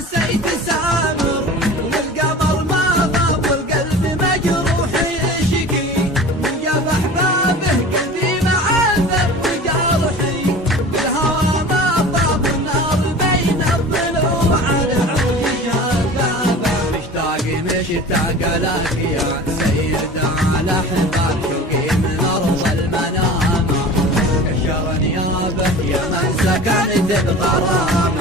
نسيت سامر والقمر ما غاب والقلب مجروح يشكي من جاب احبابه قلبي معذب وجرحي والهوى ما طاب النار بين الضلوع العرش شبابه مشتاق لك يا سيد على حبال شوقي من ارض المنام كشر نيابه يا من سكنت بغرام